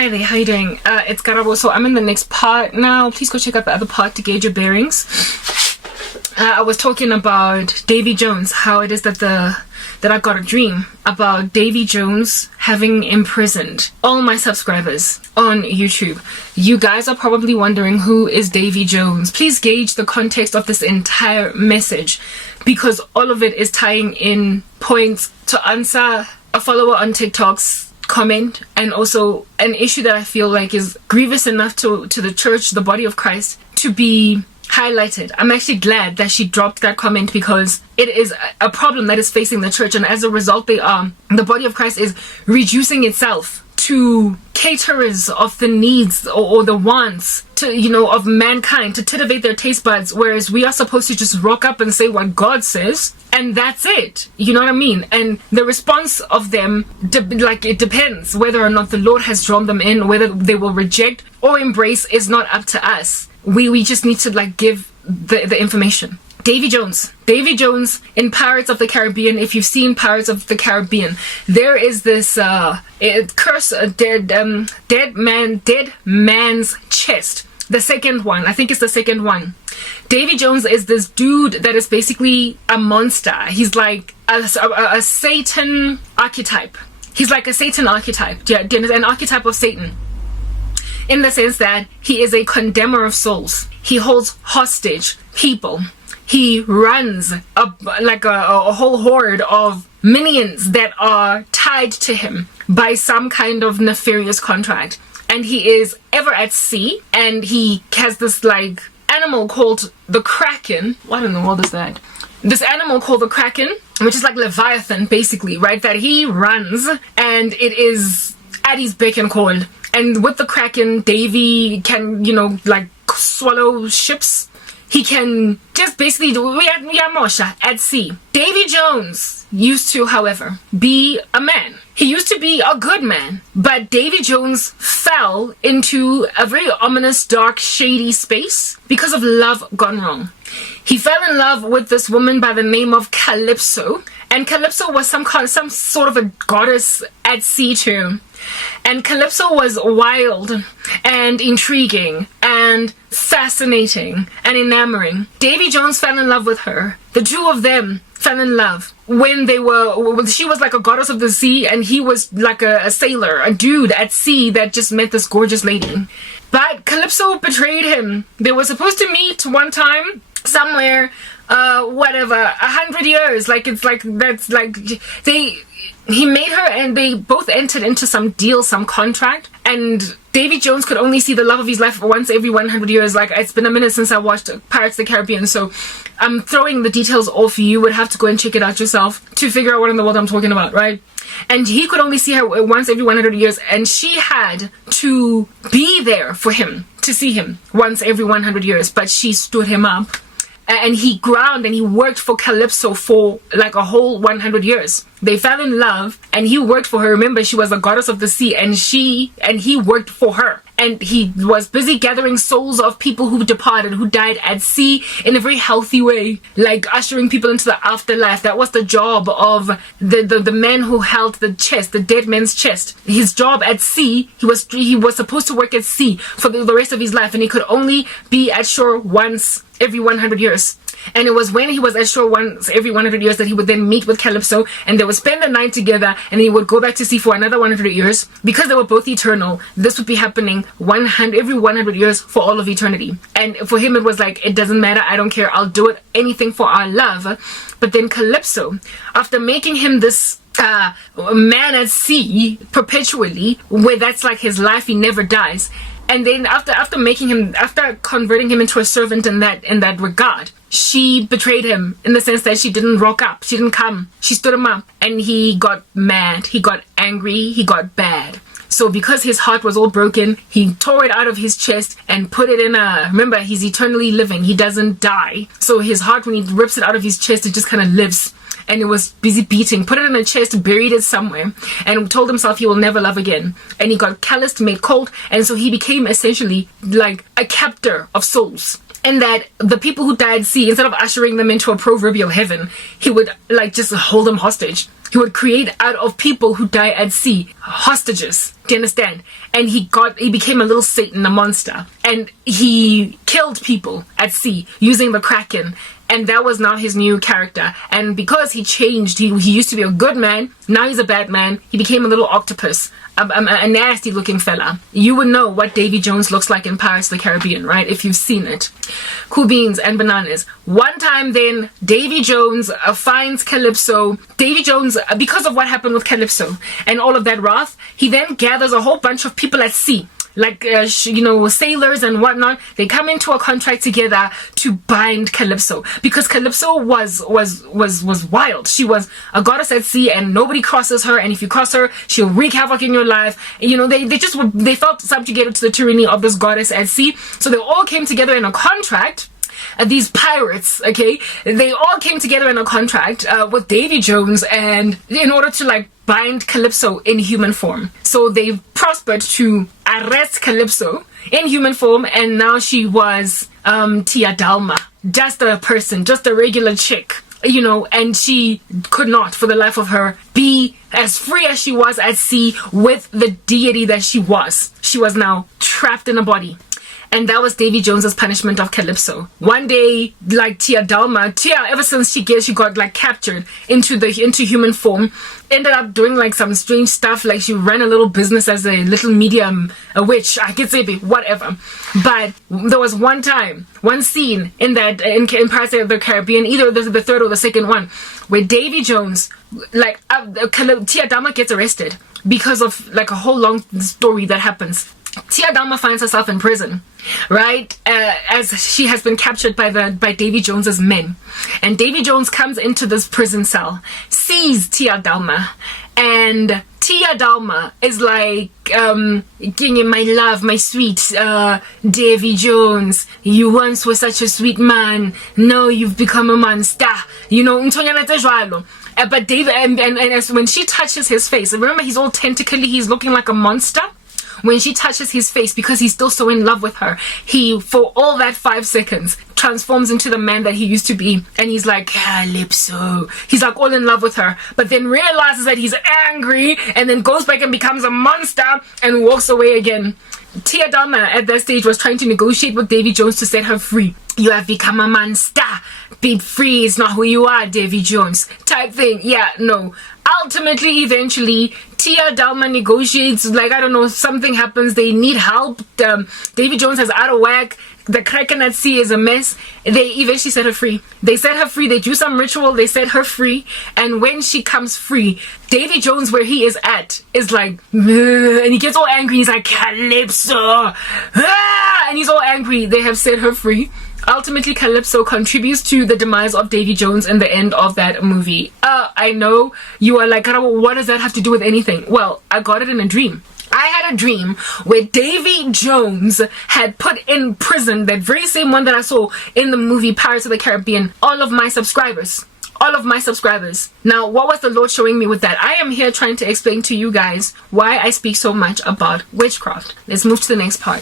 Hi there, how you doing? It's Garabo. So I'm in the next part now. Please go check out the other part to gauge your bearings. I was talking about Davy Jones, how it is that I got a dream about Davy Jones having imprisoned all my subscribers on YouTube. You guys are probably wondering, who is Davy Jones? Please gauge the context of this entire message, because all of it is tying in points to answer a follower on TikTok's comment, and also an issue that I feel like is grievous enough to the church, the body of Christ, to be highlighted. I'm actually glad that she dropped that comment, because it is a problem that is facing the church, and as a result the body of Christ is reducing itself to caterers of the needs or the wants of mankind, to titivate their taste buds, whereas we are supposed to just rock up and say what God says, and that's it. You know what I mean? And the response of them, it depends whether or not the Lord has drawn them in, whether they will reject or embrace is not up to us. We just need to give the information. Davy Jones in Pirates of the Caribbean. If you've seen Pirates of the Caribbean, there is this curse, dead man's chest. The second one, I think it's the second one. Davy Jones is this dude that is basically a monster. He's like a Satan archetype. He's like a Satan archetype. Yeah, an archetype of Satan, in the sense that he is a condemner of souls. He holds hostage people. He runs a whole horde of minions that are tied to him by some kind of nefarious contract. And he is ever at sea, and he has this animal called the Kraken. What in the world is that? This animal called the Kraken, which is like Leviathan basically, right? That he runs, and it is at his beck and call. And with the Kraken, Davy can, swallow ships. He can just basically do Yamosha at sea. Davy Jones used to, however, be a man. He used to be a good man. But Davy Jones fell into a very ominous, dark, shady space because of love gone wrong. He fell in love with this woman by the name of Calypso. And Calypso was some sort of a goddess at sea too. And Calypso was wild and intriguing and fascinating and enamoring. Davy Jones fell in love with her. The two of them fell in love when she was like a goddess of the sea, and he was like a sailor, a dude at sea that just met this gorgeous lady. But Calypso betrayed him. They were supposed to meet one time somewhere, 100 years. He made her, and they both entered into some deal, some contract, and Davy Jones could only see the love of his life once every 100 years. It's been a minute since I watched Pirates of the Caribbean, so I'm throwing the details off. You would have to go and check it out yourself to figure out what in the world I'm talking about, right? And he could only see her once every 100 years, and she had to be there for him to see him once every 100 years, but she stood him up. And he ground and he worked for Calypso for a whole 100 years. They fell in love, and he worked for her. Remember, she was the goddess of the sea, and he worked for her. And he was busy gathering souls of people who departed, who died at sea, in a very healthy way, ushering people into the afterlife. That was the job of the man who held the chest, the dead man's chest. His job at sea, he was supposed to work at sea for the rest of his life, and he could only be at shore once every 100 years. And it was when he was at shore once every 100 years that he would then meet with Calypso, and they would spend the night together, and he would go back to sea for another 100 years. Because they were both eternal, this would be happening every 100 years for all of eternity. And for him it was it doesn't matter, I don't care, I'll do it, anything for our love. But then Calypso, after making him this man at sea perpetually, where that's his life, he never dies, and then after converting him into a servant in that regard, she betrayed him, in the sense that she didn't rock up, she didn't come, she stood him up, and he got mad, he got angry, he got bad. So because his heart was all broken, he tore it out of his chest and put it in remember, he's eternally living, he doesn't die. So his heart, when he rips it out of his chest, it just kind of lives. And it was busy beating, put it in a chest, buried it somewhere, and told himself he will never love again. And he got calloused, made cold, and so he became essentially a captor of souls. And that the people who died at sea, instead of ushering them into a proverbial heaven, he would just hold them hostage. He would create out of people who die at sea, hostages. Do you understand? And he became a little Satan, a monster. And he killed people at sea using the Kraken. And that was now his new character. And because he changed, he used to be a good man, now he's a bad man. He became a little octopus, a nasty looking fella. You would know what Davy Jones looks like in Pirates of the Caribbean, right? If you've seen it. Cool beans and bananas. One time then, Davy Jones finds Calypso. Davy Jones, because of what happened with Calypso and all of that wrath, he then gathers a whole bunch of people at sea. Like, sailors and whatnot. They come into a contract together to bind Calypso, because Calypso was wild. She was a goddess at sea, and nobody crosses her. And if you cross her, she'll wreak havoc in your life. They felt subjugated to the tyranny of this goddess at sea. So they all came together in a contract. These pirates, okay, they all came together in a contract with Davy Jones, and in order to bind Calypso in human form. So they prospered to arrest Calypso in human form, and now she was Tia Dalma, just a person, just a regular chick, and she could not for the life of her be as free as she was at sea with the deity that she was. She was now trapped in a body. And that was Davy Jones's punishment of Calypso. One day, Tia Dalma, ever since she got captured into human form, ended up doing some strange stuff. She ran a little business as a little medium, a witch, I could say, whatever. But there was one scene in Pirates of the Caribbean, either the third or the second one, where Davy Jones, Tia Dalma gets arrested because of a whole long story that happens. Tia Dalma finds herself in prison, right? As she has been captured by Davy Jones's men. And Davy Jones comes into this prison cell, sees Tia Dalma, and Tia Dalma is like, my love, my sweet Davy Jones, you once were such a sweet man, now you've become a monster. But David, and when she touches his face, remember he's all tentacly, he's looking like a monster. When she touches his face, because he's still so in love with her, he, for all that 5 seconds, transforms into the man that he used to be. And he's like, Calypso. He's all in love with her. But then realizes that he's angry, and then goes back and becomes a monster and walks away again. Tia Dalma at that stage was trying to negotiate with Davy Jones to set her free. You have become a monster. Be free is not who you are, Davy Jones. Type thing. Yeah, no. Ultimately, eventually, Tia Dalma negotiates, something happens, they need help, Davy Jones has out of whack, the Kraken at sea is a mess, they eventually set her free. They set her free, they do some ritual, they set her free, and when she comes free, Davy Jones, where he is at, is and he gets all angry, he's like, Calypso! Ah! And he's all angry, they have set her free. Ultimately, Calypso contributes to the demise of Davy Jones in the end of that movie. I know you are like, what does that have to do with anything? Well, I got it in a dream. I had a dream where Davy Jones had put in prison, that very same one that I saw in the movie Pirates of the Caribbean, all of my subscribers. Now, what was the Lord showing me with that? I am here trying to explain to you guys why I speak so much about witchcraft. Let's move to the next part.